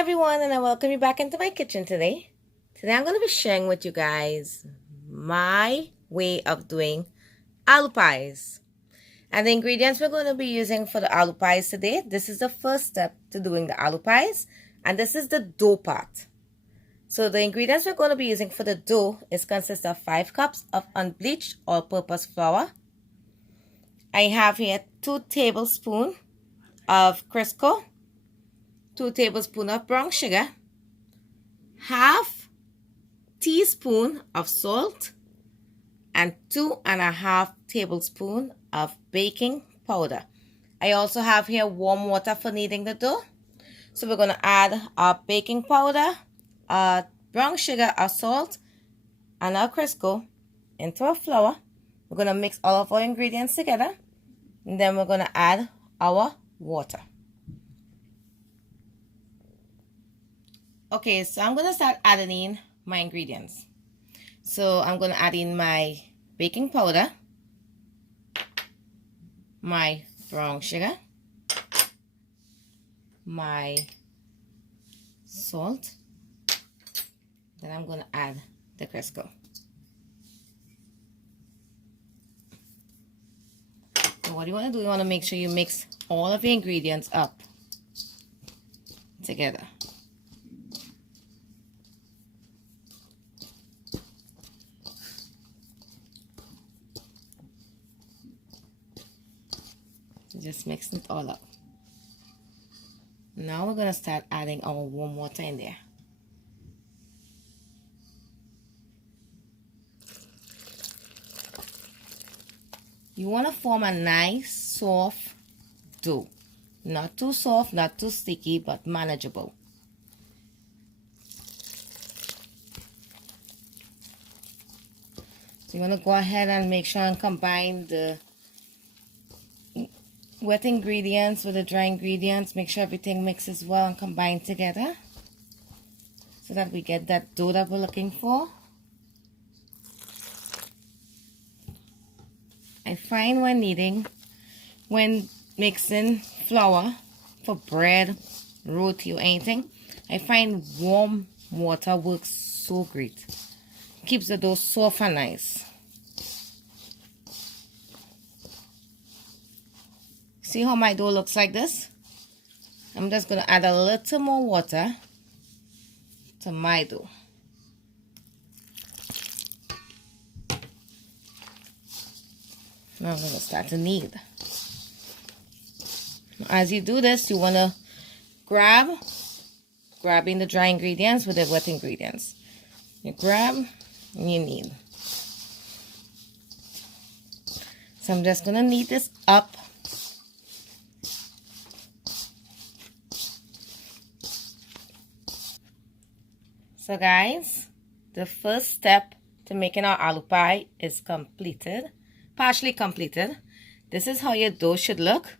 everyone, and I welcome you back into my kitchen today. Today I'm going to be sharing with you guys my way of doing aloo pies. And the ingredients we're going to be using for the aloo pies today, this is the first step to doing the aloo pies, and this is the dough part. So the ingredients we're going to be using for the dough is consist of 5 cups of unbleached all-purpose flour. I have here 2 tablespoons of Crisco, 2 tablespoons of brown sugar, half teaspoon of salt, and 2.5 tablespoons of baking powder. I also have here warm water for kneading the dough. So we're going to add our baking powder, our brown sugar, our salt, and our Crisco into our flour. We're going to mix all of our ingredients together, and then we're going to add our water. Okay, so I'm going to start adding in my ingredients. So I'm going to add in my baking powder, my brown sugar, my salt, then I'm going to add the Crisco. So what you want to do, you want to make sure you mix all of your ingredients up together. Just mixing it all up. Now we're going to start adding our warm water in there. You want to form a nice soft dough. Not too soft, not too sticky, but manageable. So you want to go ahead and make sure and combine the wet ingredients with the dry ingredients. Make sure everything mixes well and combined together so that we get that dough that we're looking for. I find when mixing flour for bread, roti, or anything, I find warm water works so great. Keeps the dough soft and nice. See how my dough looks like this? I'm just going to add a little more water to my dough. Now I'm going to start to knead. As you do this, you want to grabbing the dry ingredients with the wet ingredients. You grab and you knead. So I'm just going to knead this up. So guys, the first step to making our aloo pie is partially completed. This is how your dough should look.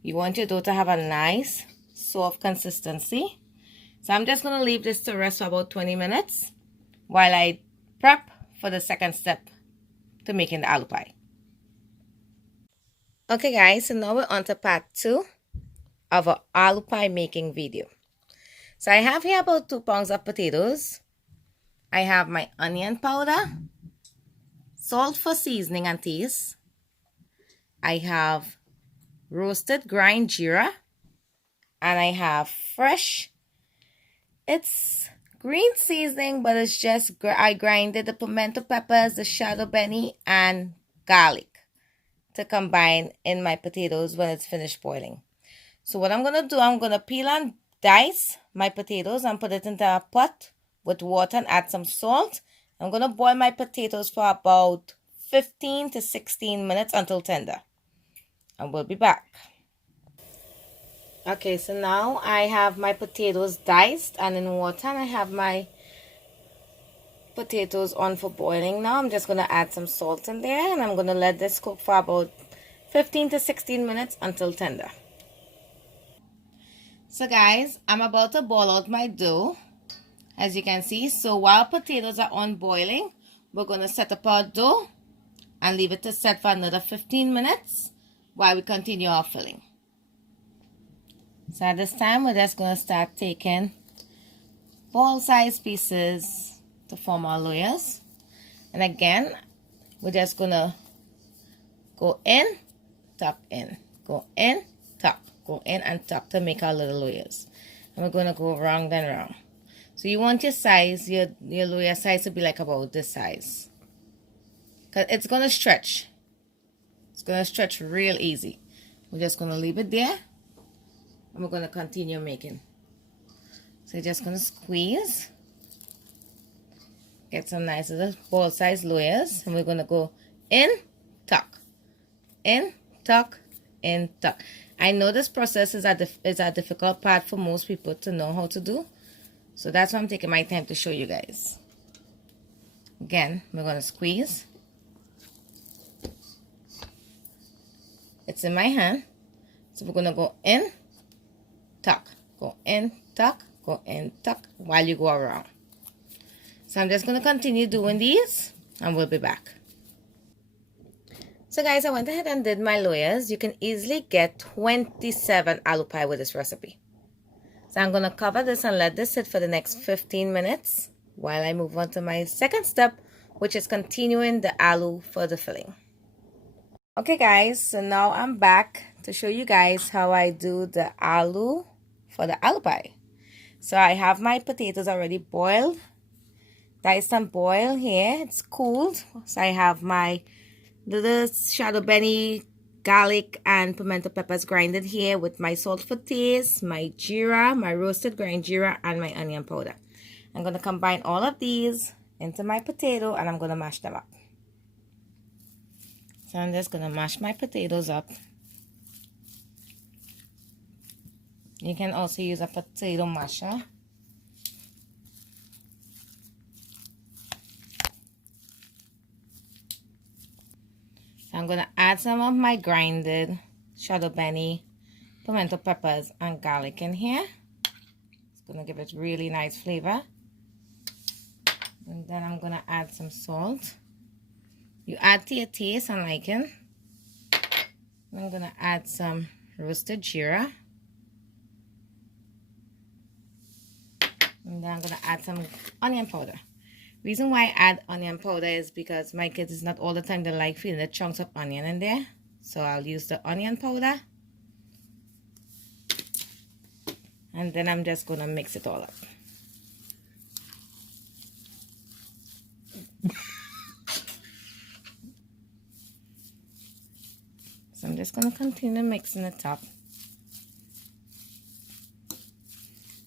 You want your dough to have a nice, soft consistency. So I'm just going to leave this to rest for about 20 minutes while I prep for the second step to making the aloo pie. Okay guys, so now we're on to part 2 of our aloo pie making video. So I have here about 2 pounds of potatoes. I have my onion powder, salt for seasoning and taste. I have roasted grind Geera, and I have fresh. It's green seasoning, but it's just I grinded the pimento peppers, the shadow Beni, and garlic to combine in my potatoes when it's finished boiling. So what I'm going to do, I'm going to peel and dice my potatoes and put it into a pot with water and add some salt. I'm going to boil my potatoes for about 15 to 16 minutes until tender. And we'll be back. Okay, so now I have my potatoes diced and in water, and I have my potatoes on for boiling. Now I'm just going to add some salt in there, and I'm going to let this cook for about 15 to 16 minutes until tender. So guys, I'm about to boil out my dough, as you can see. So while potatoes are on boiling, we're going to set up our dough and leave it to set for another 15 minutes while we continue our filling. So at this time, we're just going to start taking ball-sized pieces to form our layers. And again, we're just gonna go in, tuck in, go in, tuck, go in and tuck to make our little layers. And we're gonna go round and round. So you want your size, your layer size to be like about this size, because it's gonna stretch. It's gonna stretch real easy. We're just gonna leave it there, and we're gonna continue making. So you're just gonna squeeze, get some nice little ball-sized layers, and we're gonna go in, tuck, in, tuck, in, tuck. I know this process is a difficult part for most people to know how to do, so that's why I'm taking my time to show you guys. Again, we're gonna squeeze. It's in my hand, so we're gonna go in, tuck, go in, tuck, go in, tuck, while you go around. So I'm just gonna continue doing these, and we'll be back. So guys, I went ahead and did my layers. You can easily get 27 aloo pie with this recipe. So I'm gonna cover this and let this sit for the next 15 minutes while I move on to my second step, which is continuing the aloo for the filling. Okay guys, so now I'm back to show you guys how I do the aloo for the aloo pie. So I have my potatoes already boiled. Diced and boiled here. It's cooled. So I have my little shadow Beni, garlic and pimento peppers grinded here with my salt for taste, my Geera, my roasted ground Geera, and my onion powder. I'm going to combine all of these into my potato, and I'm going to mash them up. So I'm just going to mash my potatoes up. You can also use a potato masher. So I'm going to add some of my grinded shadow Beni, pimento peppers, and garlic in here. It's going to give it really nice flavor. And then I'm going to add some salt. You add to your taste and liking. I'm going to add some roasted Geera. And then I'm going to add some onion powder. Reason why I add onion powder is because my kids is not all the time they like feeling the chunks of onion in there. So I'll use the onion powder. And then I'm just going to mix it all up. So I'm just going to continue mixing it up.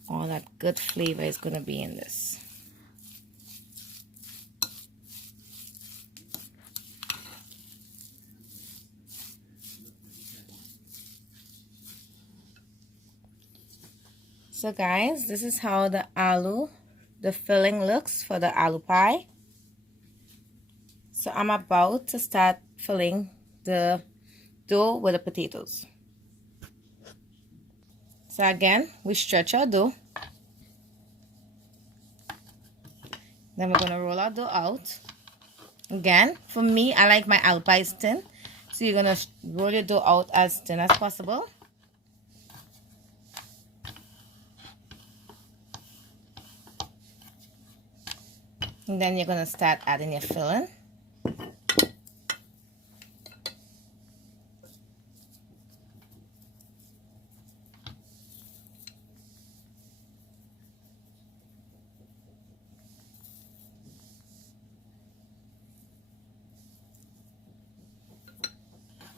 All that good flavor is going to be in this. So guys, this is how the filling looks for the aloo pie. So I'm about to start filling the dough with the potatoes. So again, we stretch our dough. Then we're going to roll our dough out. Again, for me, I like my aloo pies thin. So you're going to roll your dough out as thin as possible. And then you're going to start adding your filling.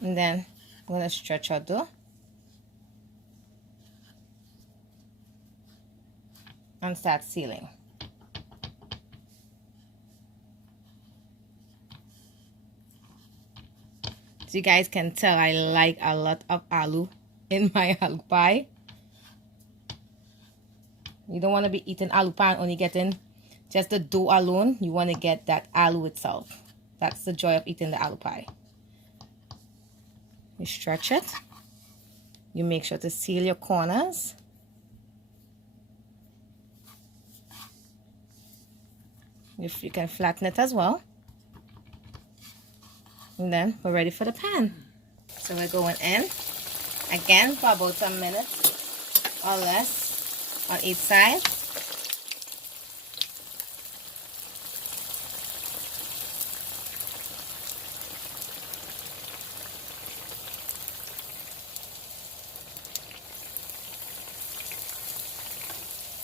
And then I'm going to stretch our dough and start sealing. So you guys can tell I like a lot of aloo in my aloo pie. You don't want to be eating aloo pie and only getting just the dough alone. You want to get that aloo itself. That's the joy of eating the aloo pie. You stretch it. You make sure to seal your corners. If you can flatten it as well. And then we're ready for the pan. So we're going in again for about a minute or less on each side.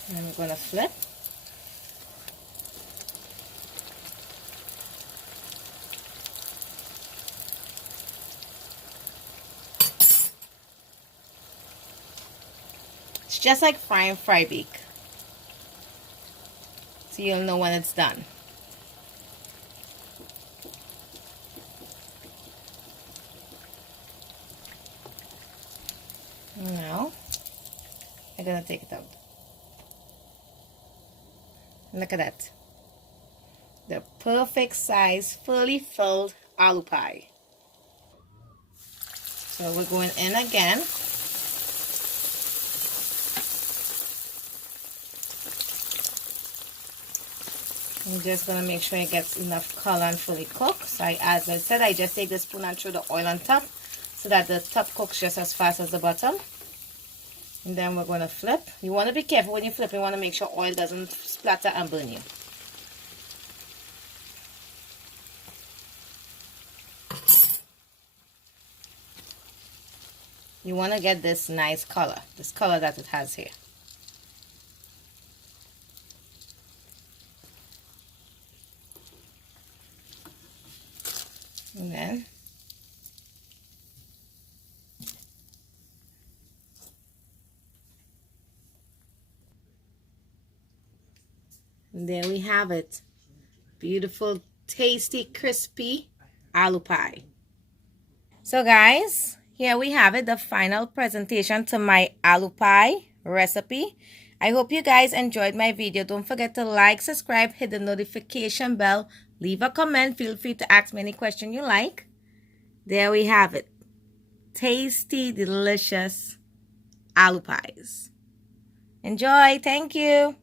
And we're going to flip. It's just like frying fry bake. So you'll know when it's done. Now, I'm going to take it out. Look at that. The perfect size, fully filled aloo pie. So we're going in again. I'm just going to make sure it gets enough color and fully cooked. So as I said, I just take the spoon and throw the oil on top so that the top cooks just as fast as the bottom. And then we're going to flip. You want to be careful when you flip. You want to make sure oil doesn't splatter and burn you. You want to get this nice color. This color that it has here. And then there we have it. Beautiful, tasty, crispy aloo pie. So guys, here we have it, the final presentation to my aloo pie recipe. I hope you guys enjoyed my video. Don't forget to like, subscribe, hit the notification bell, leave a comment. Feel free to ask me any question you like. There we have it. Tasty, delicious aloo pies. Enjoy. Thank you.